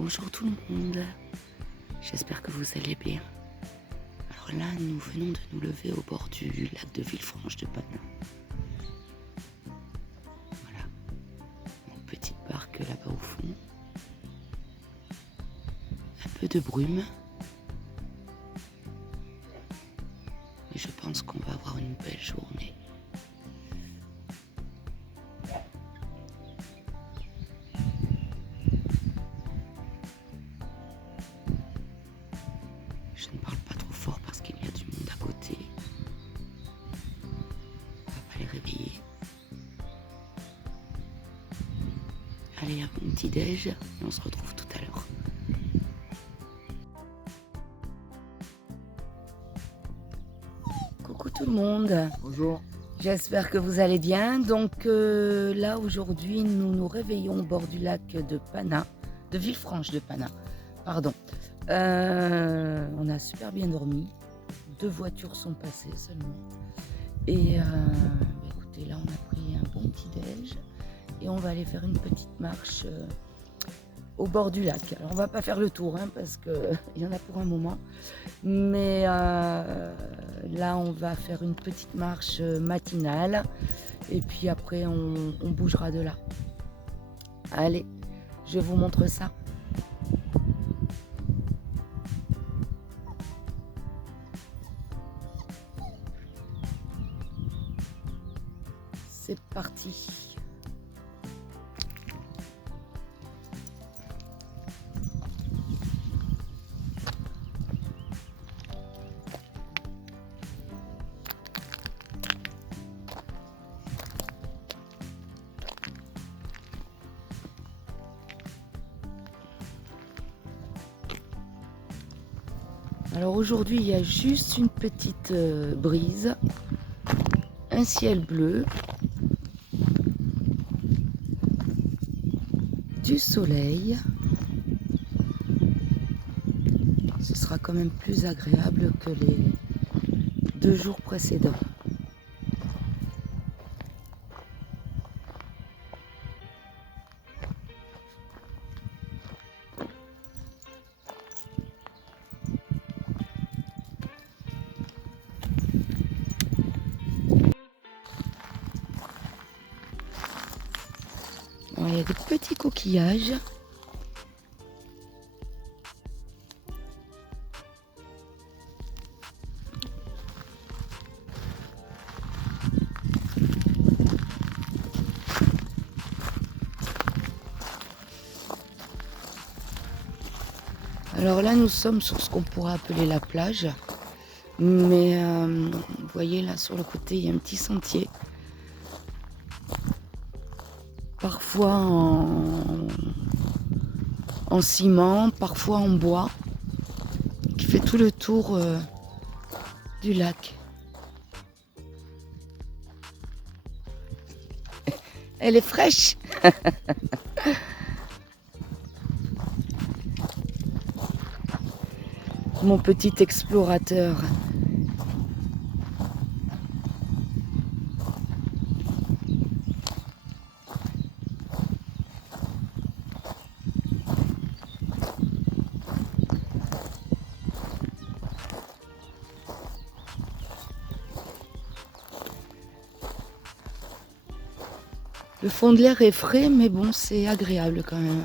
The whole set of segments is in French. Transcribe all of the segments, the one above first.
Bonjour tout le monde, j'espère que vous allez bien. Alors là, nous venons de nous lever au bord du lac de Villefranche de Pannin. Voilà, une petite barque là-bas au fond. Un peu de brume. Mais je pense qu'on va avoir une belle journée. Je ne parle pas trop fort parce qu'il y a du monde à côté. On va pas les réveiller. Allez, un bon petit déj et on se retrouve tout à l'heure. Coucou tout le monde. Bonjour. J'espère que vous allez bien. Donc là aujourd'hui nous nous réveillons au bord du lac de Pannin, de Villefranche de Pannin, pardon. On a super bien dormi. 2 voitures sont passées seulement. Et écoutez, là on a pris un bon petit déj et on va aller faire une petite marche au bord du lac. Alors on va pas faire le tour parce qu'il y en a pour un moment. Mais là on va faire une petite marche matinale et puis après on bougera de là. Allez, je vous montre ça. C'est parti. Alors aujourd'hui il y a juste une petite brise, un ciel bleu, du soleil. Ce sera quand même plus agréable que les 2 jours précédents. Alors, il y a des petits coquillages. Alors là, nous sommes sur ce qu'on pourrait appeler la plage. Mais vous voyez là sur le côté, il y a un petit sentier. Parfois en ciment, parfois en bois, qui fait tout le tour du lac. Elle est fraîche. Mon petit explorateur. Le fond de l'air est frais, mais bon, c'est agréable quand même.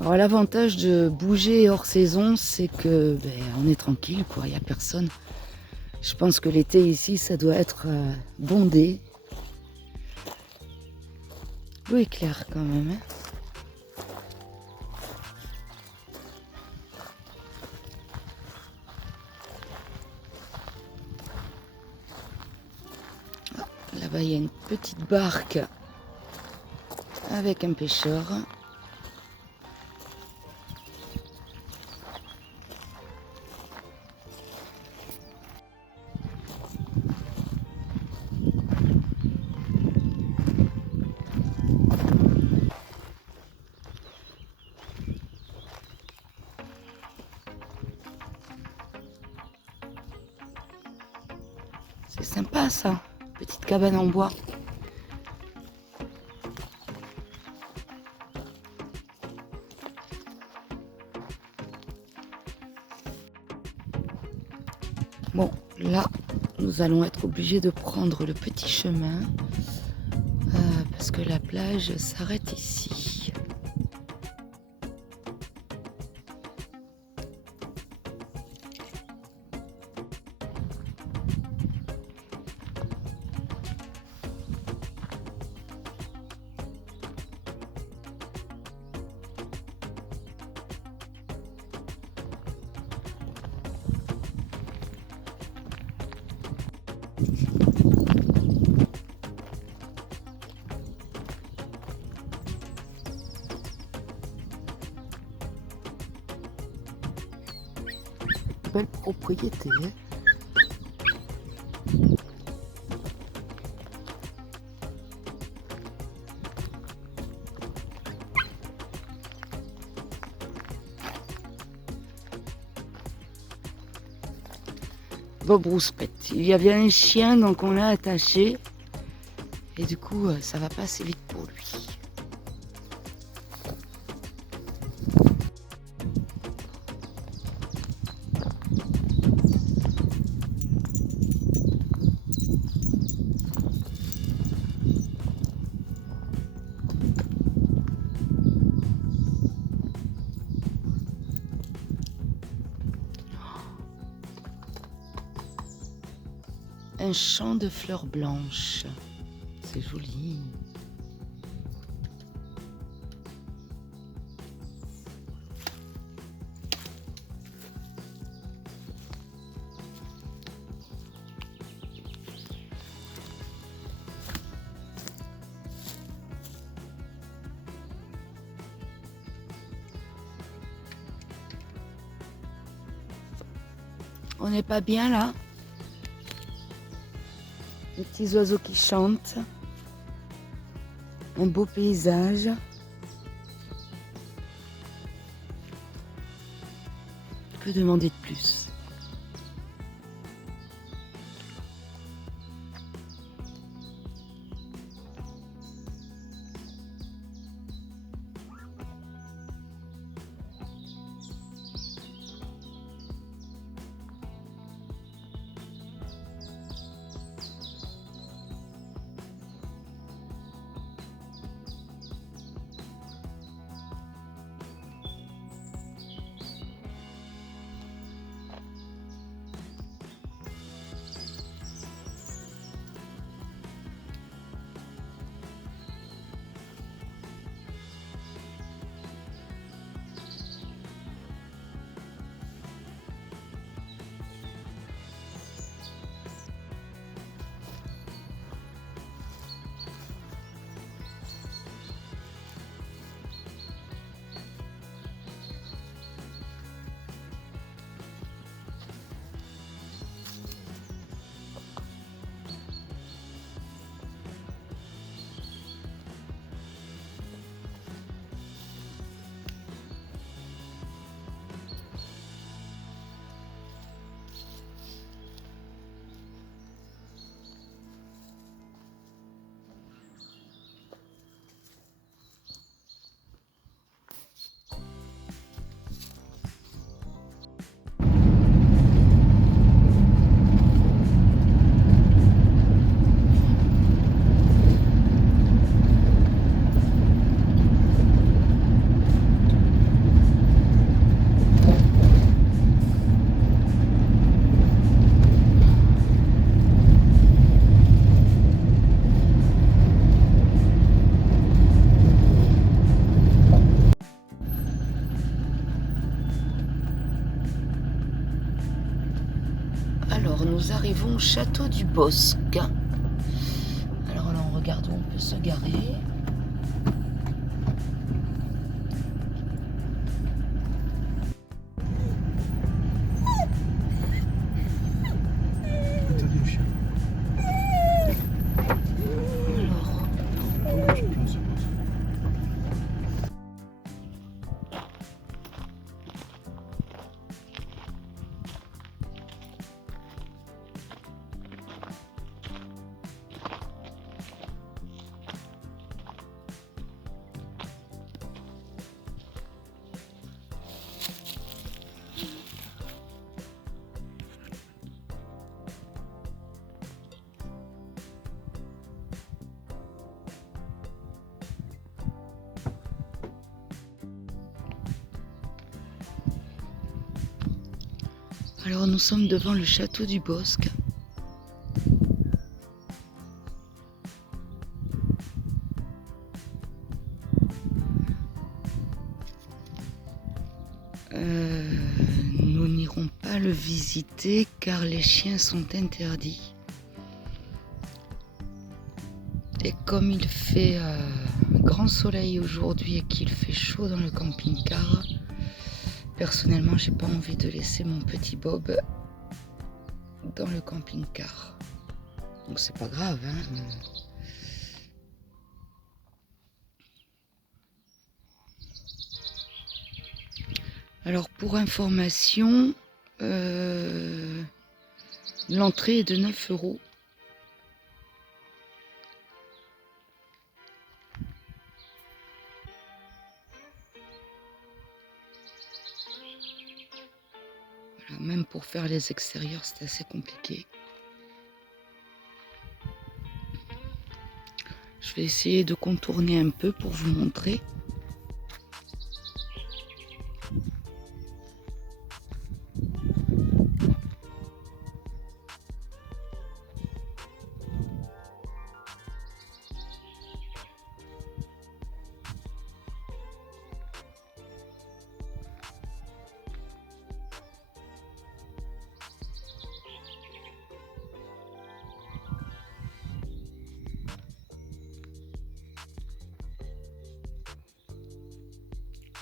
Alors l'avantage de bouger hors saison, c'est que on est tranquille, quoi, il n'y a personne. Je pense que l'été ici, ça doit être bondé. L'eau est claire quand même. Là-bas, il y a une petite barque avec un pêcheur. C'est sympa ça, petite cabane en bois. Bon, là, nous allons être obligés de prendre le petit chemin parce que la plage s'arrête ici. Belle propriété. Bob Rouspette. Il y avait un chien, donc on l'a attaché. Et du coup, ça va pas assez vite pour lui. Un champ de fleurs blanches. C'est joli. On n'est pas bien là? Les petits oiseaux qui chantent. Un beau paysage. Que demander de plus? Alors nous arrivons au château du Bosc. Alors là on regarde où on peut se garer. Alors nous sommes devant le château du Bosc. Nous n'irons pas le visiter car les chiens sont interdits. Et comme il fait grand soleil aujourd'hui et qu'il fait chaud dans le camping-car, personnellement j'ai pas envie de laisser mon petit Bob dans le camping-car. Donc c'est pas grave, hein. Alors pour information, l'entrée est de 9 €. Voilà, même pour faire les extérieurs, c'est assez compliqué. Je vais essayer de contourner un peu pour vous montrer.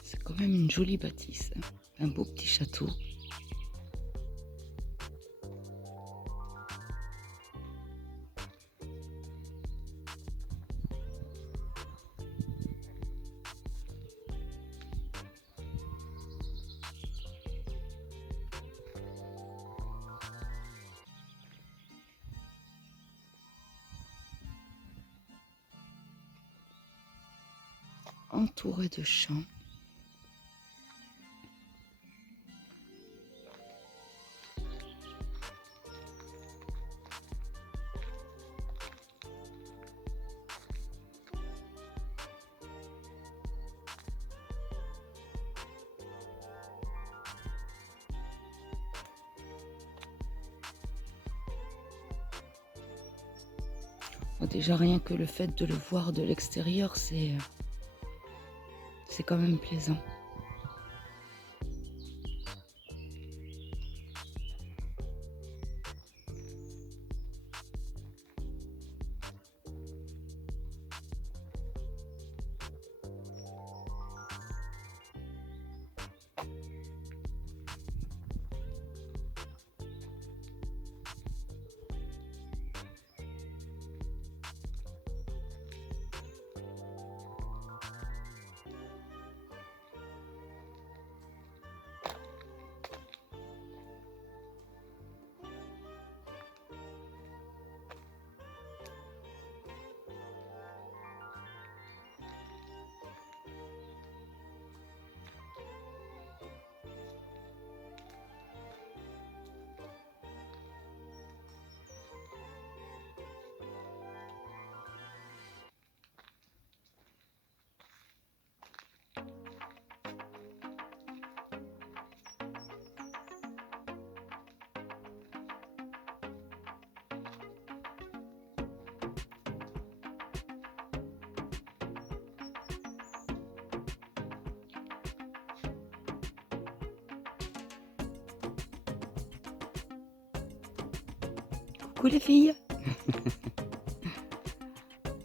C'est quand même une jolie bâtisse, hein. Un beau petit château. Entouré de champs. Bon, déjà rien que le fait de le voir de l'extérieur, c'est quand même plaisant. Coucou les filles.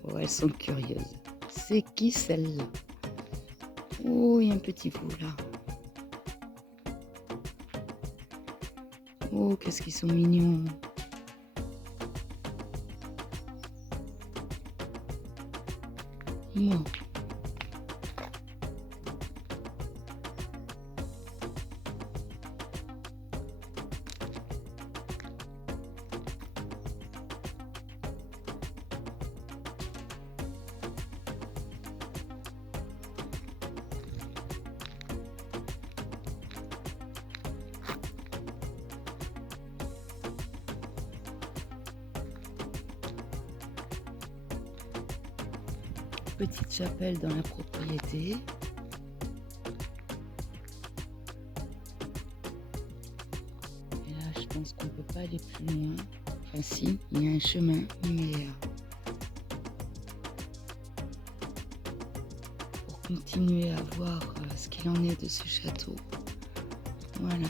Oh, elles sont curieuses. C'est qui celle-là? Oh, il y a un petit veau là. Oh, qu'est-ce qu'ils sont mignons. Moi. Petite chapelle dans la propriété. Et je pense qu'on peut pas aller plus loin. Enfin si, il y a un chemin, mais pour continuer à voir ce qu'il en est de ce château. Voilà.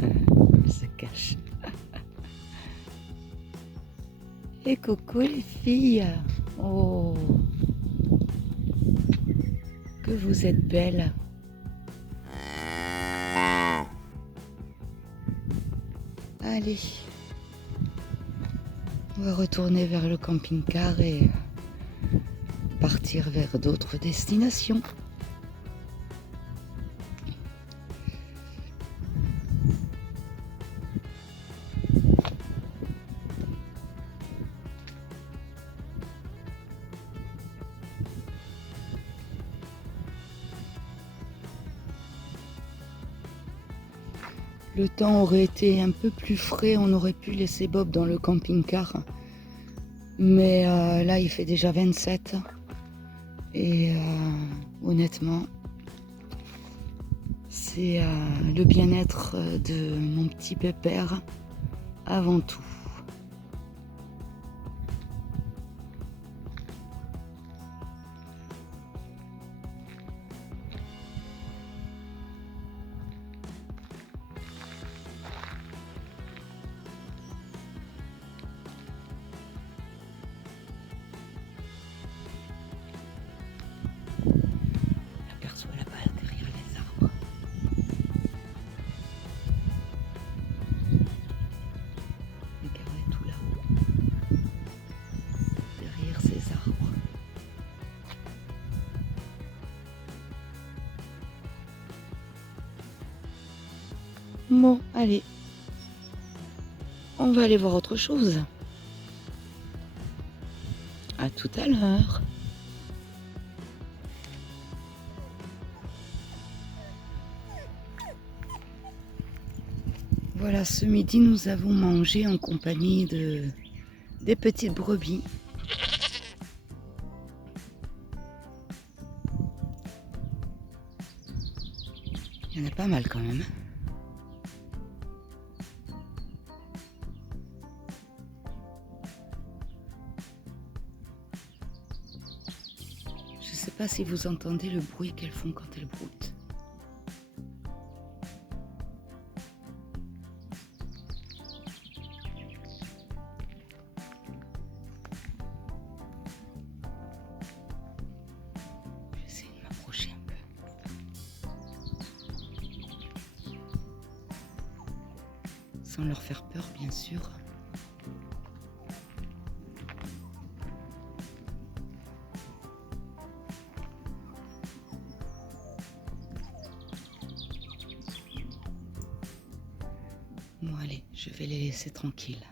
Elle se cache. Et coucou les filles. Oh, que vous êtes belles. Allez, on va retourner vers le camping-car et partir vers d'autres destinations. Le temps aurait été un peu plus frais, on aurait pu laisser Bob dans le camping-car. Mais là, il fait déjà 27. Et honnêtement, c'est le bien-être de mon petit pépère avant tout. J'aperçois là-bas derrière les arbres. Regardez tout là-haut, derrière ces arbres. Bon, allez, on va aller voir autre chose. À tout à l'heure. Voilà, ce midi, nous avons mangé en compagnie des petites brebis. Il y en a pas mal quand même. Je ne sais pas si vous entendez le bruit qu'elles font quand elles broutent. Je vais essayer de m'approcher un peu. Sans leur faire peur, bien sûr. Bon allez, je vais les laisser tranquilles.